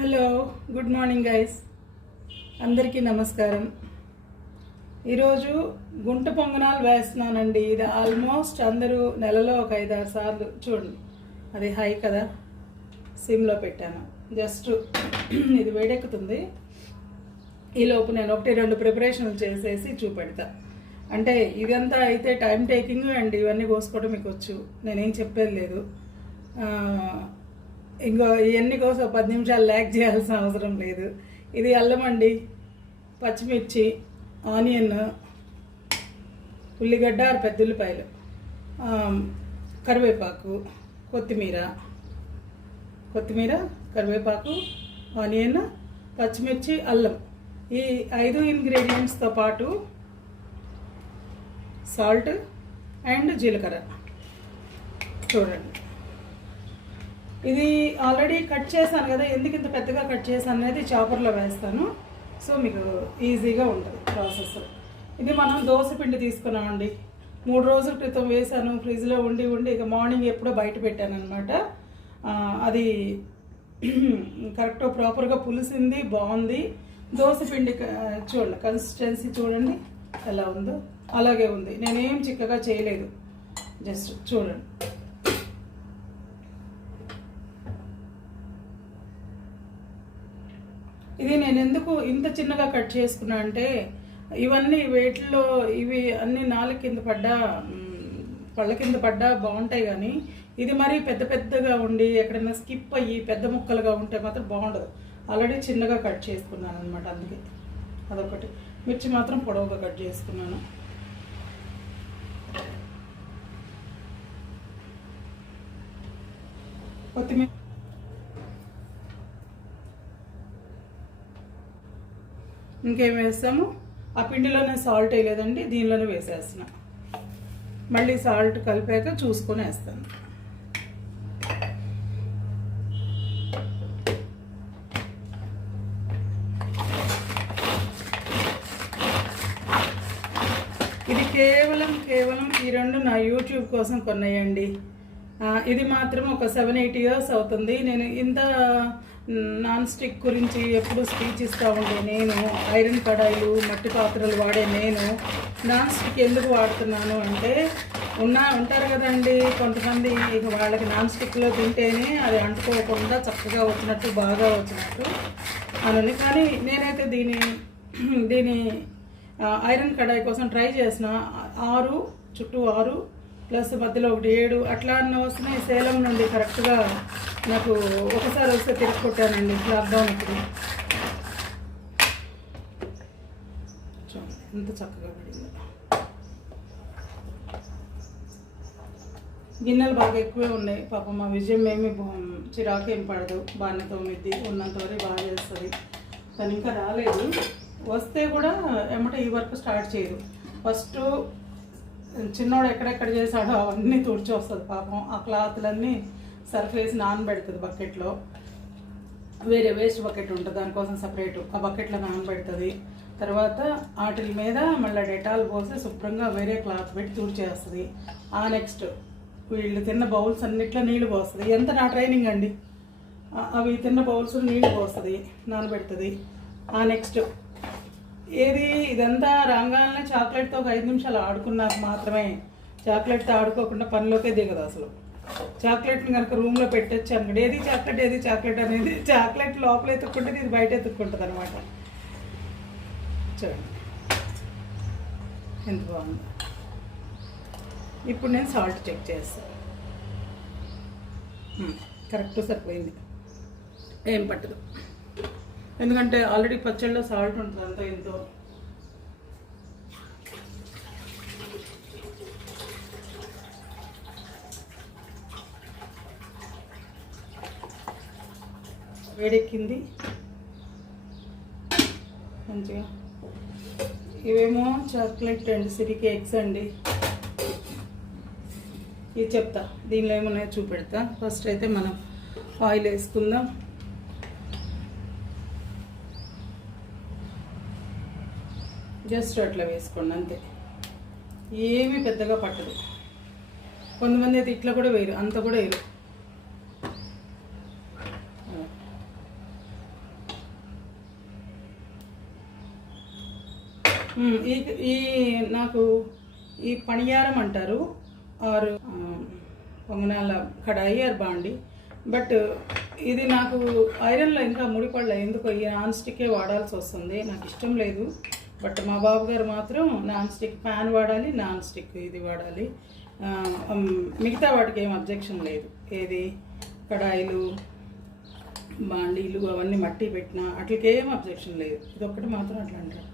Hello, good morning guys. అందరికీ నమస్కారం. ఈరోజు గుంట పొంగనాలు వేస్తున్నానండి. ఇది ఆల్మోస్ట్ అందరూ నెలలో ఒక 5-6 సార్లు చూడండి. అది హై కదా, సిమ్లో పెట్టాను. జస్ట్ ఇది వేడెక్కుతుంది. ఈలోపు నేను 1-2 ప్రిపరేషన్లు చేసేసి చూపెడతా. అంటే ఇదంతా అయితే టైం టేకింగ్ అండ్ ఇవన్నీ కోసుకోవడం మీకు వచ్చు, నేనేం చెప్పేది లేదు. ఇంకో ఇవన్నీ కోసం 10 నిమిషాలు ల్యాక్ చేయాల్సిన అవసరం లేదు. ఇది అల్లం అండి, పచ్చిమిర్చి, ఆనియన్, ఉల్లిగడ్డ, పెద్ద ఉల్లిపాయలు, కరివేపాకు, కొత్తిమీర, కరివేపాకు, ఆనియన్, పచ్చిమిర్చి, అల్లం. ఈ 5 ఇంగ్రీడియంట్స్తో పాటు సాల్ట్ అండ్ జీలకర్ర. చూడండి, ఇది ఆల్రెడీ కట్ చేశాను కదా, ఎందుకు ఇంత పెద్దగా కట్ చేశాను అనేది చాపర్లో వేస్తాను. సో మీకు ఈజీగా ఉంటుంది ప్రాసెస్. ఇది మనం దోశ పిండి తీసుకున్నామండి. 3 రోజుల క్రితం వేసాను, ఫ్రిడ్జ్లో ఉండి ఇక మార్నింగ్ ఎప్పుడో బయట పెట్టాను అనమాట. అది కరెక్ట్ ప్రాపర్గా పులిసింది, బాగుంది. దోశ పిండి చూడండి, కన్సిస్టెన్సీ చూడండి ఎలా ఉందో, అలాగే ఉంది. నేనేం చిక్కగా చేయలేదు, జస్ట్ చూడండి. ఇది నేను ఎందుకు ఇంత చిన్నగా కట్ చేసుకున్నా అంటే, ఇవన్నీ వేటిలో ఇవి అన్ని నాలుగు కింద పడ్డా, పళ్ళ కింద పడ్డా బాగుంటాయి. కానీ ఇది మరీ పెద్ద పెద్దగా ఉండి ఎక్కడైనా స్కిప్ అయ్యి పెద్ద ముక్కలుగా ఉంటే మాత్రం బాగుండదు. ఆల్రెడీ చిన్నగా కట్ చేసుకున్నాను అనమాట, అందుకే అదొకటి. మిర్చి మాత్రం పొడవుగా కట్ చేసుకున్నాను. కొత్తిమీర, ఇంకేం వేస్తాము, ఆ పిండిలోనే సాల్ట్ వేయలేదండి, దీనిలోనే వేసేస్తున్నా. మళ్ళీ సాల్ట్ కలిపాక చూసుకొని వేస్తాను. ఇది కేవలం ఈ 2 నా యూట్యూబ్ కోసం కొన్నాయండి. ఇది మాత్రం ఒక 7-8 ఇయర్స్ అవుతుంది. నేను ఇంత నాన్ స్టిక్ గురించి ఎప్పుడు స్పీచ్ ఇస్తూ ఉండే నేను, ఐరన్ కడాయిలు, మట్టి పాత్రలు వాడే నేను నాన్ స్టిక్ ఎందుకు వాడుతున్నాను అంటే, ఉంటారు కదండి కొంతమంది, ఇక వాళ్ళకి నాన్ స్టిక్లో తింటేనే అది అంటుకోకుండా చక్కగా వచ్చినట్టు, బాగా వచ్చినట్టు అని. కానీ నేనైతే దీని ఐరన్ కడాయి కోసం ట్రై చేసిన. 6 చుట్టూ 6 ప్లస్ మధ్యలో 1 7 అట్లా అన్న వస్తున్నాయి. సేలం నుండి కరెక్ట్గా నాకు ఒకసారి వస్తే తిరిగి కొట్టానండి లాక్డౌన్ ఇప్పుడు. ఎంత చక్కగా పడింది. గిన్నెలు బాగా ఎక్కువే ఉన్నాయి. పాపం మా విజయం ఏమి చిరాకు ఏం పడదు, బాగానే తోమిద్ది, ఉన్నంత వరకు బాగా చేస్తుంది. తను ఇంకా రాలేదు, వస్తే కూడా ఏమంటే ఈ వర్క్ స్టార్ట్ చేయదు. ఫస్ట్ చిన్నోడు ఎక్కడెక్కడ చేశాడో అవన్నీ తుడిచి వస్తుంది పాపం. ఆ క్లాత్లన్నీ సర్ఫ్ వేసి నానబెడుతుంది బకెట్లో. వేరే వేస్ట్ బకెట్ ఉంటుంది, దానికోసం సపరేటు ఆ బకెట్లో నానబెడుతుంది. తర్వాత వాటి మీద మళ్ళీ డెటాల్ పోసి శుభ్రంగా వేరే క్లాత్ పెట్టి తుడిచేస్తుంది. ఆ నెక్స్ట్ వీళ్ళు తిన్న బౌల్స్ అన్నిట్లో నీళ్ళు పోస్తుంది. ఎంత నా ట్రైనింగ్ అండి. అవి తిన్న బౌల్స్ నీళ్ళు పోస్తుంది, నానబెడుతుంది. ఆ నెక్స్ట్ ఇదంతా రాగానే చాక్లెట్తో ఒక 5 నిమిషాలు ఆడుకున్నాక మాత్రమే, చాక్లెట్తో ఆడుకోకుండా పనిలోకే దిగదు అసలు. చాక్లెట్ని కనుక రూమ్లో పెట్టచ్చు అనుకోండి, ఏది చాక్లెట్ అనేది చాక్లెట్ లోపల ఎత్తుక్కుంటుంది, ఇది బయట ఎత్తుక్కుంటుంది అనమాట. చూడండి ఎంత బాగుంది. ఇప్పుడు నేను సాల్ట్ చెక్ చేస్తాను. కరెక్ట్ సరిపోయింది, ఏం పట్టదు. ఎందుకంటే ఆల్రెడీ పచ్చళ్ళలో సాల్ట్ ఉంటుంది అంత ఎంతో. వేడెక్కింది మంచిగా. ఇవేమో చాక్లెట్ అండ్ సిరి కేక్స్ అండి. ఇది చెప్తా, దీనిలో ఏమన్నా చూపెడతా. ఫస్ట్ అయితే మనం ఆయిల్ వేసుకుందాం. జస్ట్ అట్లా వేసుకోండి అంతే, ఏమీ పెద్దగా పట్టదు. కొంతమంది అయితే ఇట్లా కూడా వేయరు, అంత కూడా వేయరు. ఈ ఈ నాకు ఈ పణియారం అంటారు ఆరు పొంగనాల కడాయి ఆర్ బాండి. బట్ ఇది నాకు ఐరన్లో ఇంకా ముడిపడలే, ఎందుకో ఈ నాన్ స్టిక్కే వాడాల్సి వస్తుంది. నాకు ఇష్టం లేదు, బట్ మా బాబు గారు మాత్రం నాన్ స్టిక్ ప్యాన్ వాడాలి, నాన్ స్టిక్ ఇది వాడాలి. మిగతా వాటికి ఏం అబ్జెక్షన్ లేదు. ఏది కడాయిలు బాండీలు అవన్నీ మట్టి పెట్టినా అట్లకి ఏం అబ్జెక్షన్ లేదు. ఇదొక్కటి మాత్రం అట్లా అంటారు.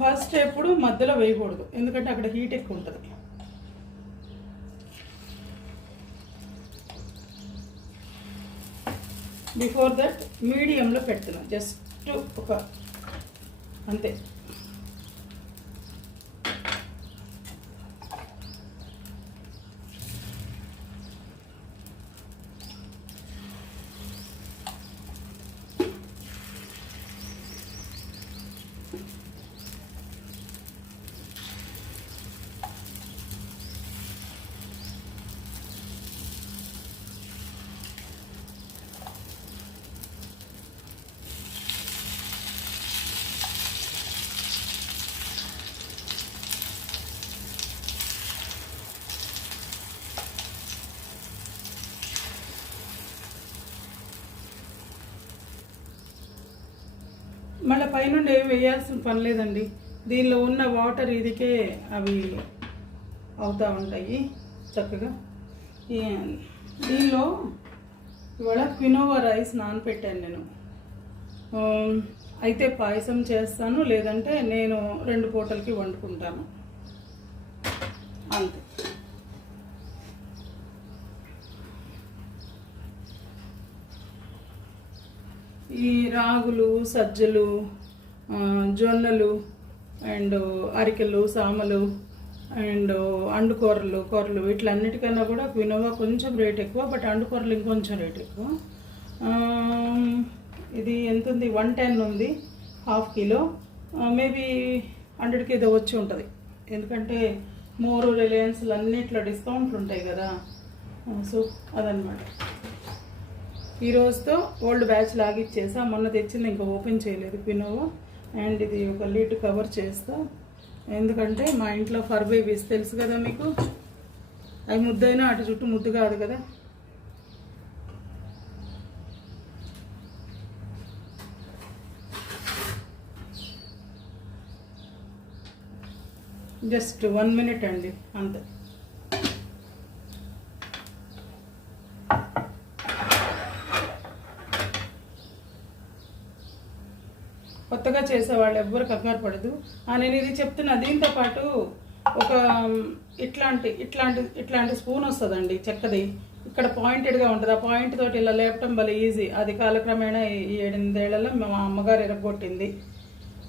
ఫస్ట్ ఎప్పుడు మధ్యలో వేయకూడదు, ఎందుకంటే అక్కడ హీట్ ఎక్కువ ఉంటుంది. బిఫోర్ దట్ మీడియంలో పెడుతున్నాను, జస్ట్ ఒక అంతే. మళ్ళీ పైనుండి ఏమి వేయాల్సిన పని లేదండి. దీనిలో ఉన్న వాటర్ ఇదికే అవి అవుతూ ఉంటాయి చక్కగా. దీనిలో ఇవాళ క్వినోవా రైస్ నానపెట్టాను నేను. అయితే పాయసం చేస్తాను, లేదంటే నేను 2 పూటలకి వండుకుంటాను అంతే. ఈ రాగులు, సజ్జలు, జొన్నలు అండ్ అరికెలు, సామలు అండ్ కూరలు వీటిలన్నిటికన్నా కూడా క్వినోవా కొంచెం రేట్ ఎక్కువ, బట్ అండుకూరలు ఇంకొంచెం రేట్ ఎక్కువ. ఇది ఎంత ఉంది? 110 ఉంది, 1/2 కిలో. మేబీ 100కి ఏదో వచ్చి ఉంటుంది, ఎందుకంటే మోరు రిలయన్స్లు అన్నిట్లో డిస్కౌంట్లు ఉంటాయి కదా. సో అదనమాట. ఈ రోజుతో ఓల్డ్ బ్యాచ్ లాగిచ్చేసా. మొన్న తెచ్చింది ఇంకా ఓపెన్ చేయలేదు క్వినోవా. అండ్ ఇది ఒక లిడ్ కవర్ చేస్తా, ఎందుకంటే మా ఇంట్లో ఫర్ బేబీస్ తెలుసు కదా మీకు. అవి ముద్దైనా అటు చుట్టూ ముద్దు కాదు కదా. జస్ట్ 1 మినిట్ అండి అంతే. కొత్తగా చేసేవాళ్ళు ఎవ్వరు కంగారు పడదు. నేను ఇది చెప్తున్నా. దీంతో పాటు ఒక ఇట్లాంటి స్పూన్ వస్తుందండి చెక్కది, ఇక్కడ పాయింటెడ్గా ఉంటుంది. ఆ పాయింట్ తోటి ఇలా లేపటం భలే ఈజీ. అది కాలక్రమేణా ఈ 8 ఏళ్లలో మా అమ్మగారు ఎరగొట్టింది,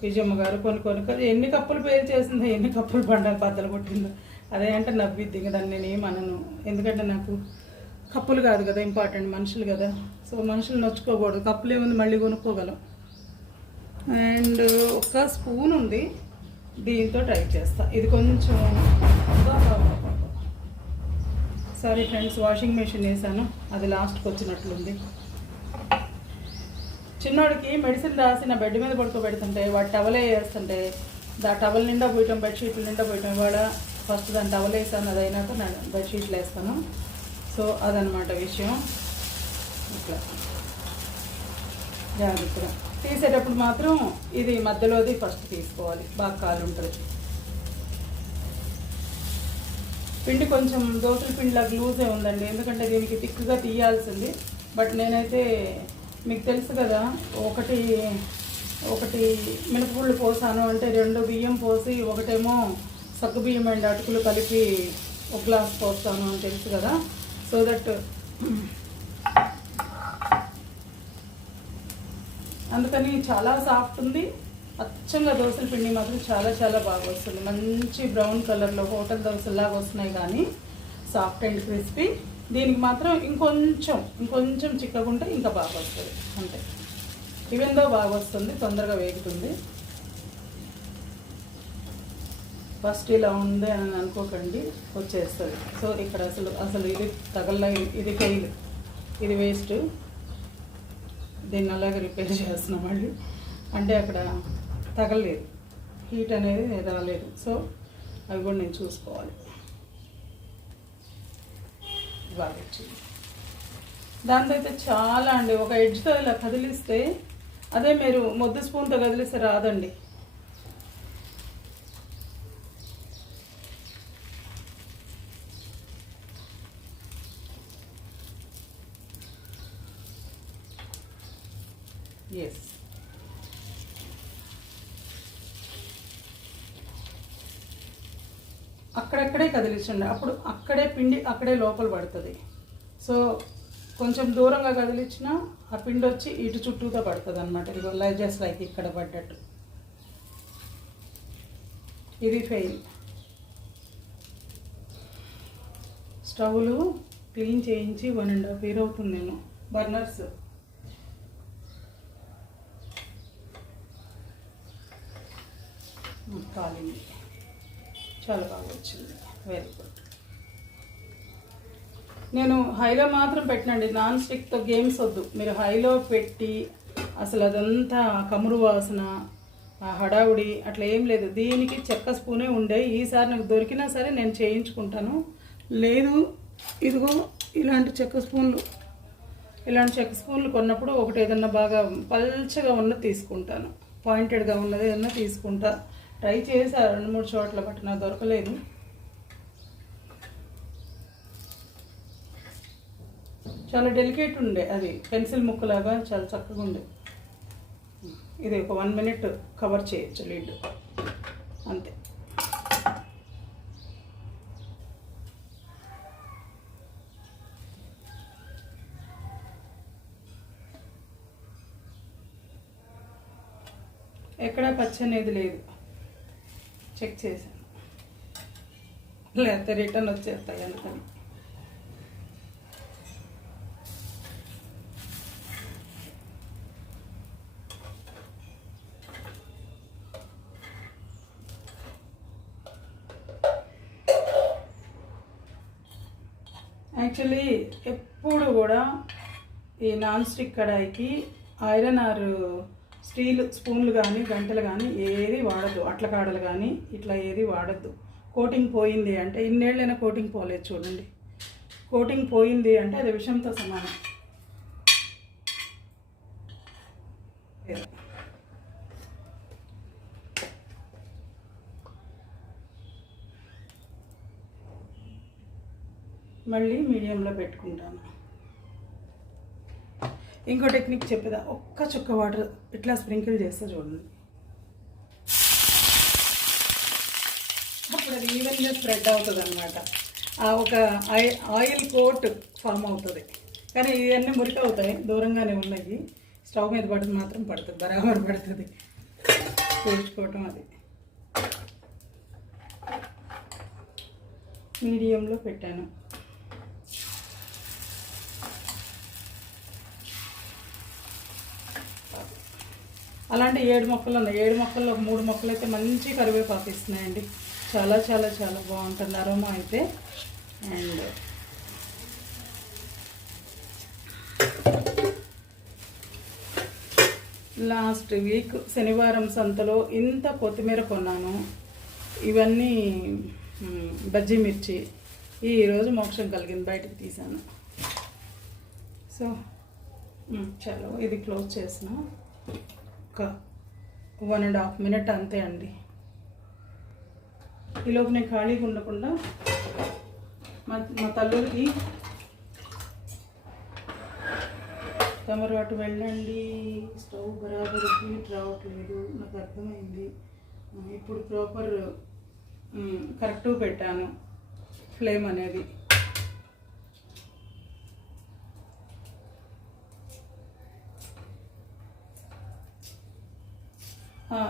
విజయమ్మ గారు. కొన్ని ఎన్ని కప్పులు పేరు చేసిందో, ఎన్ని కప్పులు పండగ బద్దలు కొట్టిందో. అదే అంటే నవ్విద్ది ఇంకా, దాన్ని నేను ఏమనను. ఎందుకంటే నాకు కప్పులు కాదు కదా ఇంపార్టెంట్, మనుషులు కదా. సో మనుషులు నొచ్చుకోకూడదు. కప్పులు ఏముంది, మళ్ళీ కొనుక్కోగలం. అండ్ ఒక స్పూన్ ఉంది, దీంతో ట్రై చేస్తా. ఇది కొంచెం సారీ ఫ్రెండ్స్, వాషింగ్ మెషిన్ వేసాను, అది లాస్ట్కి వచ్చినట్లుంది. చిన్నోడికి మెడిసిన్ రాసి నా బెడ్ మీద పడుకోబెడుతుంటే వాడు టవలే వేస్తుంటే టవల్ నిండా పోయటం, బెడ్షీట్లు నిండా పోయటం. ఇవాళ ఫస్ట్ దాన్ని టవల్ వేసాను, అది అయినాక నేను బెడ్షీట్లు వేస్తాను. సో అదనమాట విషయం. ఇట్లా జాగ్రత్తగా తీసేటప్పుడు మాత్రం ఇది మధ్యలోది ఫస్ట్ తీసుకోవాలి, బాగా కాలు ఉంటుంది. పిండి కొంచెం దోసల పిండిలాగా లూజే ఉందండి, ఎందుకంటే దీనికి థిక్గా తీయాల్సింది. బట్ నేనైతే మీకు తెలుసు కదా, ఒకటి మినపగుళ్ళు పోసాను అంటే 2 బియ్యం పోసి, ఒకటేమో సగ్గు బియ్యం అండ్ అటుకులు కలిపి 1 గ్లాస్ పోస్తాను అని తెలుసు కదా. సో దట్ అందుకని చాలా సాఫ్ట్ ఉంది. అచ్చంగా దోసల పిండి మాత్రం చాలా చాలా బాగా వస్తుంది. మంచి బ్రౌన్ కలర్లో హోటల్ దోశలాగా వస్తున్నాయి, కానీ సాఫ్ట్ అండ్ క్రిస్పీ. దీనికి మాత్రం ఇంకొంచెం చిక్కగుంటే ఇంకా బాగా వస్తుంది అంతే. ఈవెందో బాగా వస్తుంది, తొందరగా వేగుతుంది. ఫస్ట్ ఇలా ఉంది అని అనుకోకండి, వచ్చేస్తుంది. సో ఇక్కడ అసలు ఇది తగల, ఇది ఫెయిల్, ఇది వేస్ట్. దీన్ని అలాగే రిపేర్ చేస్తున్నాం మళ్ళీ, అంటే అక్కడ తగలలేదు. హీట్ అనేది రాలేదు. సో అవి కూడా నేను చూసుకోవాలి. బాగా వచ్చింది. దాంతో అయితే చాలా అండి, ఒక ఎడ్జ్తో ఇలా కదిలిస్తే, అదే మీరు ముద్ద స్పూన్తో కదిలిస్తే రాదండి. ఎస్, అక్కడక్కడే కదిలించండి, అప్పుడు అక్కడే పిండి అక్కడే లోపల పడుతుంది. సో కొంచెం దూరంగా కదిలించినా ఆ పిండి వచ్చి ఇటు చుట్టూతో పడుతుంది అనమాట. ఇదిగో జస్ట్ లైక్ ఇక్కడ పడ్డట్టు. ఇది ఫెయిల్. స్టవ్లు క్లీన్ చేయించి 1.5 year అవుతుందేమో. బర్నర్స్ కాలింది, చాలా బాగా వచ్చింది. Very good. నేను హైలో మాత్రం పెట్టినండి, నాన్ స్టిక్తో గేమ్స్ వద్దు. మీరు హైలో పెట్టి అసలు అదంతా కమురు వాసన, హడావుడి అట్లా ఏం లేదు. దీనికి చెక్క స్పూనే ఉండే. ఈసారి నాకు దొరికినా సరే నేను చేయించుకుంటాను. లేదు, ఇదిగో ఇలాంటి చెక్క స్పూన్లు కొన్నప్పుడు ఒకటి ఏదన్నా బాగా పల్చగా ఉన్నది తీసుకుంటాను, పాయింటెడ్గా ఉన్నది ఏదన్నా తీసుకుంటా. ట్రై చేసా 2-3 చోట్ల, బట్ నాకు దొరకలేదు. చాలా డెలికేట్ ఉండే, అది పెన్సిల్ ముక్కలాగా చాలా చక్కగా ఉండే. ఇది ఒక 1 minute కవర్ చేయొచ్చు లిడ్, అంతే. ఎక్కడా పచ్చి అనేది లేదు, చెక్ చేశాను. లేకపోతే రిటర్న్ వచ్చేస్తాయి అందుకని. యాక్చువల్లీ ఎప్పుడు కూడా ఈ నాన్ స్టిక్ కడాయికి ఐరన్ ఆర్ స్టీల్ స్పూన్లు కానీ గంటలు కానీ ఏది వాడద్దు. అట్ల కాడలు కానీ ఇట్లా ఏది వాడద్దు. కోటింగ్ పోయింది అంటే, ఇన్నేళ్ళైనా కోటింగ్ పోలేదు చూడండి. కోటింగ్ పోయింది అంటే అది విషంతో సమానం. మళ్ళీ మీడియంలో పెట్టుకుంటాను. ఇంకో టెక్నిక్ చెప్పేదా, ఒక్క చుక్క వాటర్ ఇట్లా స్ప్రింకిల్ చేస్తే చూడండి, అప్పుడు అది ఈవెన్గా స్ప్రెడ్ అవుతుంది అనమాట. ఒక ఆయిల్ కోట్ ఫామ్ అవుతుంది. కానీ ఇవన్నీ మురికి అవుతాయి, దూరంగానే ఉన్నాయి. స్టవ్ మీద పడితే మాత్రం పడుతుంది, బరాబర్ పడుతుంది. చూసుకోవటం అది. మీడియంలో పెట్టాను. అలాంటి 7 మొక్కలు ఉన్నాయి. 7 మొక్కల్లో ఒక 3 మొక్కలు అయితే మంచి కరివేపాకు ఇస్తున్నాయండి. చాలా చాలా చాలా బాగుంటుంది అరోమా అయితే. అండ్ లాస్ట్ వీక్ శనివారం సంతలో ఇంత కొత్తిమీర కొన్నాను. ఇవన్నీ బజ్జీ మిర్చి. ఈరోజు మోక్షం కలిగింది, బయటకు తీసాను. సో చలో ఇది క్లోజ్ చేసిన ఒక 1.5 minute అంతే అండి. ఈలోపు నేను ఖాళీగా ఉండకుండా మా తల్లుడికి తమరు అటు వెళ్ళండి, స్టవ్ బరాబర్ హీట్ రావట్లేదు, నాకు అర్థమైంది. ఇప్పుడు ప్రాపర్ కరెక్ట్గా పెట్టాను ఫ్లేమ్ అనేది.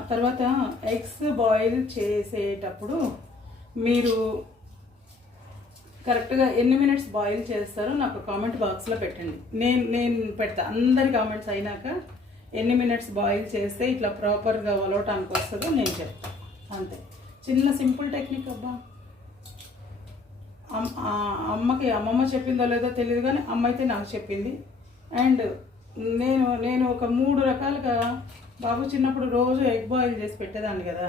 తర్వాత ఎగ్స్ బాయిల్ చేసేటప్పుడు మీరు కరెక్ట్గా ఎన్ని మినిట్స్ బాయిల్ చేస్తారో నాకు కామెంట్ బాక్స్లో పెట్టండి. నేను పెడతా. అందరి కామెంట్స్ అయినాక ఎన్ని మినిట్స్ బాయిల్ చేస్తే ఇట్లా ప్రాపర్గా వలవటానికి వస్తుందో నేను చెప్తాను, అంతే. చిన్న సింపుల్ టెక్నిక్ అబ్బా. అమ్మమ్మ చెప్పిందో లేదో తెలియదు, కానీ అమ్మ అయితే నాకు చెప్పింది. అండ్ నేను ఒక 3 రకాలుగా, బాబు చిన్నప్పుడు రోజు ఎగ్ బాయిల్ చేసి పెట్టేదాన్ని కదా,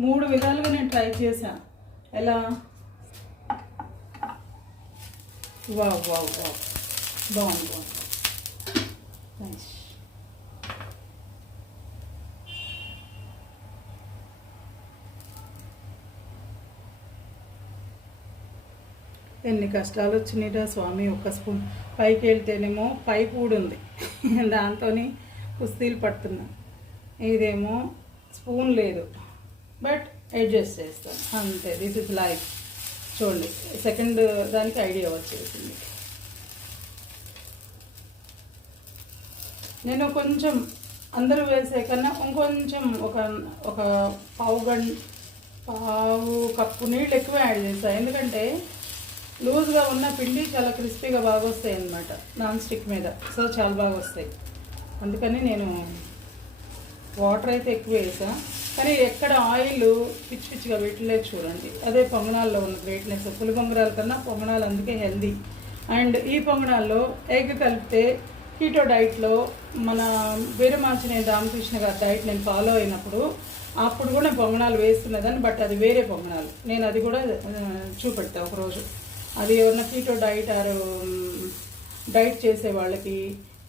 3 విధాలుగా నేను ట్రై చేశాను. ఎలా వావ్ వావ్ వావ్ బాగుంది. నైస్. ఎన్ని కష్టాలు వచ్చినాయిరా స్వామి. ఒక్క స్పూన్ పైకి వెళ్తేనేమో పైపు కూడా ఉంది, దాంతో కుస్తీలు పడుతున్నా. ఇదేమో స్పూన్ లేదు, బట్ అడ్జస్ట్ చేస్తాను అంతే. This is life. చూడండి, సెకండ్ దానికి ఐడియా వచ్చేసింది. నేను కొంచెం అందరూ వేసే కన్నా ఇంకొంచెం ఒక పావు కప్పు నీళ్ళు ఎక్కువ యాడ్ చేస్తాను. ఎందుకంటే లూజ్గా ఉన్న పిండి చాలా క్రిస్పీగా బాగా వస్తాయి అన్నమాట నాన్ స్టిక్ మీద. సో చాలా బాగా వస్తాయి. అందుకని నేను వాటర్ అయితే ఎక్కువ వేసా. కానీ ఎక్కడ ఆయిల్ పిచ్చి పిచ్చిగా పెట్టలేదు చూడండి. అదే పొంగనాల్లో ఉన్న గ్రేట్నెస్. పులి పొంగనాల కన్నా పొంగనాలు అందుకే హెల్దీ. అండ్ ఈ పొంగనాల్లో ఎగ్ కలిపితే కీటో డైట్లో మన వీరమాంజనేయ రామకృష్ణ గారి డైట్ నేను ఫాలో అయినప్పుడు అప్పుడు కూడా నేను పొంగనాలు వేసుకునేదాన్ని. బట్ అది వేరే పొంగనాలు. నేను అది కూడా చూపెడతాను ఒకరోజు. అది ఎవరన్నా కీటో డైట్ చేసే వాళ్ళకి,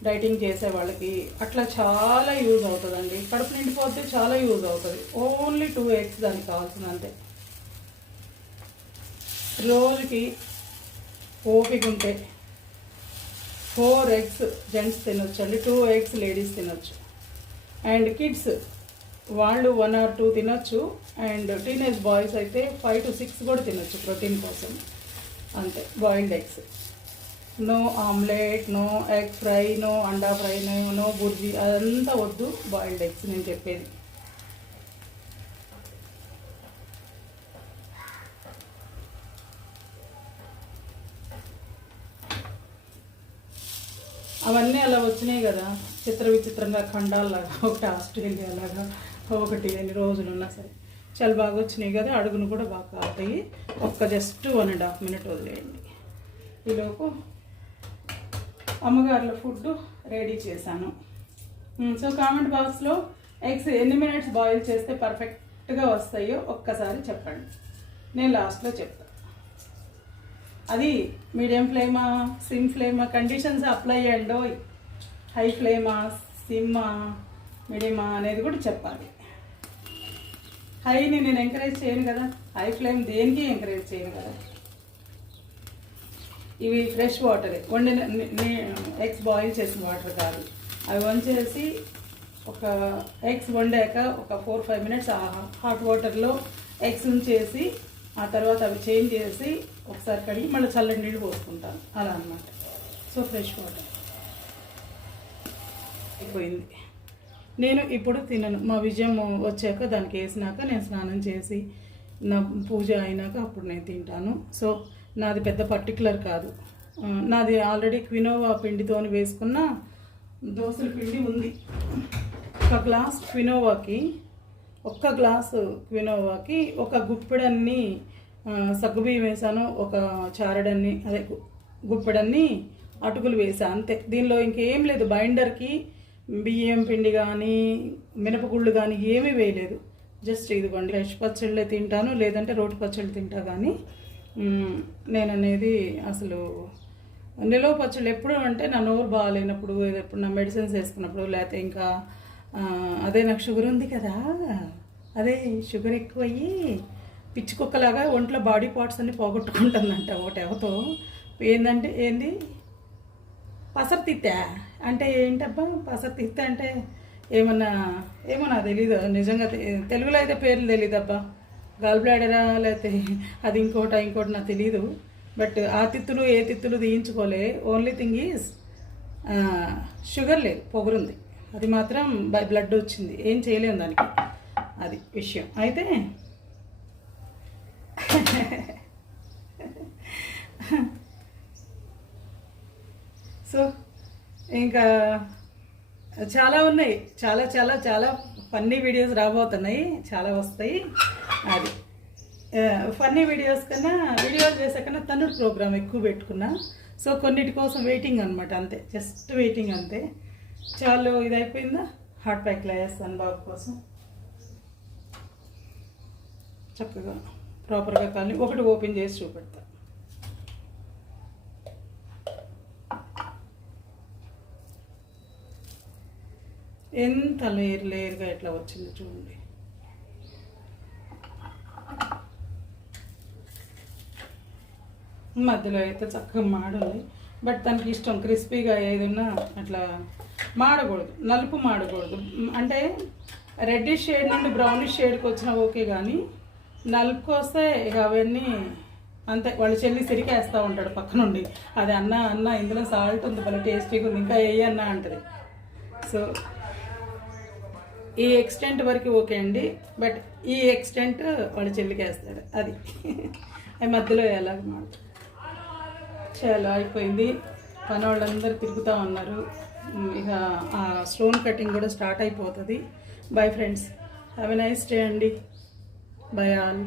డైటింగ్ చేసే వాళ్ళకి అట్లా చాలా యూజ్ అవుతుందండి. కడుపు నిండిపోతే చాలా యూజ్ అవుతుంది. ఓన్లీ 2 eggs దానికి కావాల్సింది అంతే. రోజుకి ఓపిక ఉంటే 4 eggs జెంట్స్ తినొచ్చు అండి, 2 eggs లేడీస్ తినొచ్చు. అండ్ కిడ్స్ వాళ్ళు 1 or 2 తినొచ్చు. అండ్ టీనేజ్ బాయ్స్ అయితే 5 to 6 కూడా తినొచ్చు ప్రోటీన్ కోసం. అంతే. Boiled eggs, no omelette, no egg fry, no అండా ఫ్రై, నో బుర్జీ, అదంతా వద్దు. బాయిల్డ్ ఎగ్స్ నేను చెప్పేది. అవన్నీ అలా వచ్చినాయి కదా, చిత్ర విచిత్రంగా ఖండాల్లాగా. ఒకటి ఆస్ట్రేలియా లాగా, ఒకటి ఎన్ని రోజులు ఉన్నా సరే చాలా బాగా వచ్చినాయి కదా. అడుగును కూడా బాగా కాతాయి. జస్ట్ 1.5 minutes వదిలేయండి. ఈలోపు అమ్మగారుల ఫుడ్ రెడీ చేశాను. సో కామెంట్ బాక్స్లో ఎగ్స్ ఎన్ని మినిట్స్ బాయిల్ చేస్తే పర్ఫెక్ట్గా వస్తాయో ఒక్కసారి చెప్పండి. నేను లాస్ట్లో చెప్తాను. అది మీడియం ఫ్లేమా, సిమ్ ఫ్లేమా, కండిషన్స్ అప్లై అయ్యండో. హై ఫ్లేమా, సిమ్మా, మీడియమా అనేది కూడా చెప్పాలి. హైని నేను ఎంకరేజ్ చేయను కదా, హై ఫ్లేమ్ దేనికి ఎంకరేజ్ చేయను కదా. ఇవి ఫ్రెష్ వాటరే, వండిన ఎగ్స్ బాయిల్ చేసిన వాటర్ కాదు. అవి వంచేసి ఎగ్స్ వండాక 4-5 minutes హాట్ వాటర్లో ఎగ్స్ ఉంచేసి ఆ తర్వాత అవి చేంజ్ చేసి ఒకసారి కడిగి మళ్ళీ చల్లటి నీళ్ళు పోసుకుంటాను. అలా అన్నమాట. సో ఫ్రెష్ వాటర్ అయిపోయింది. నేను ఇప్పుడు తినను. మా విజయం వచ్చాక దానికి వేసినాక నేను స్నానం చేసి నా పూజ అయినాక అప్పుడు నేను తింటాను. సో నాది పెద్ద పర్టికులర్ కాదు. నాది ఆల్రెడీ క్వినోవా పిండితో వేసుకున్న దోశల పిండి ఉంది. ఒక గ్లాస్ క్వినోవాకి, ఒక గుప్పెడన్ని సగ్గుబియ్యం వేసాను, ఒక చారడన్ని అదే గుప్పెడన్ని అటుకులు వేసా అంతే. దీనిలో ఇంకేం లేదు. బైండర్కి బియ్యం పిండి కానీ మినపగుళ్ళు కానీ ఏమీ వేయలేదు. జస్ట్ ఇదిగోండి. ఫ్రెష్ పచ్చళ్ళే తింటాను, లేదంటే రోటి పచ్చళ్ళు తింటా. కానీ నేను అనేది అసలు నిలవ పచ్చళ్ళు ఎప్పుడు అంటే నా నోరు బాగాలేనప్పుడు, ఎప్పుడు నా మెడిసిన్స్ వేసుకున్నప్పుడు, లేకపోతే ఇంకా అదే నాకు షుగర్ ఉంది కదా, అదే షుగర్ ఎక్కువయ్యి పిచ్చి కుక్కలాగా ఒంట్లో బాడీ పార్ట్స్ అన్ని పోగొట్టుకుంటుందంట ఒకటెవతో. ఏంది పసరతిత్త అంటే ఏంటబ్బా? పసరతిత్త అంటే ఏమో నాకు తెలీదు నిజంగా. తెలుగులో అయితే పేర్లు తెలీదబ్బా. గాల్ బ్లాడరా లేకపోతే అది ఇంకోటి నాకు తెలీదు. బట్ ఆ తిత్తులు ఏ తిత్తులు తీయించుకోలే. ఓన్లీ థింగ్ ఈజ్ షుగర్ లేదు, పొగరుంది. అది మాత్రం బై బ్లడ్ వచ్చింది. ఏం చేయలేము దానికి. అది విషయం. అయితే సో ఇంకా చాలా ఉన్నాయి. చాలా చాలా చాలా ఫన్నీ వీడియోస్ రాబోతున్నాయి, చాలా వస్తాయి. అది ఫన్నీ వీడియోస్ చేసే కన్నా తన్నుడు ప్రోగ్రామ్ ఎక్కువ పెట్టుకున్నా. సో కొన్నిటి కోసం వెయిటింగ్ అనమాట, అంతే. జస్ట్ వెయిటింగ్ అంతే. చాలు, ఇది అయిపోయిందా? హాట్ ప్యాక్లో వేస్తాను బాబు కోసం. చక్కగా ప్రాపర్గా కాలి ఒకటి ఓపెన్ చేసి చూపెడతా. ఎంత లేయర్గా ఎట్లా వచ్చింది చూడండి. మధ్యలో అయితే చక్కగా మాడాలి, బట్ తనకి ఇష్టం క్రిస్పీగా ఏదన్నా అట్లా మాడకూడదు, నలుపు మాడకూడదు. అంటే రెడ్డిష్ షేడ్ నుండి బ్రౌనిష్ షేడ్కి వచ్చినా ఓకే, కానీ నలుపుకి వస్తే ఇక అవన్నీ అంతే. వాళ్ళ చెల్లి సిరికేస్తూ ఉంటాడు పక్క నుండి, అది అన్న ఇందులో సాల్ట్ ఉంది, భలే టేస్టీగా ఉంది, ఇంకా వేయి అన్న అంటది. సో ఈ ఎక్స్టెంట్ వరకు ఓకే అండి, బట్ ఈ ఎక్స్టెంట్ వాళ్ళ చెల్లికి వేస్తాడు, అది అది మధ్యలో ఎలాగ మాట. చాలా అయిపోయింది, పని వాళ్ళందరూ తిరుగుతూ ఉన్నారు. ఇక ఆ స్టోన్ కటింగ్ కూడా స్టార్ట్ అయిపోతుంది. Bye friends, have a nice day అండి. Bye all.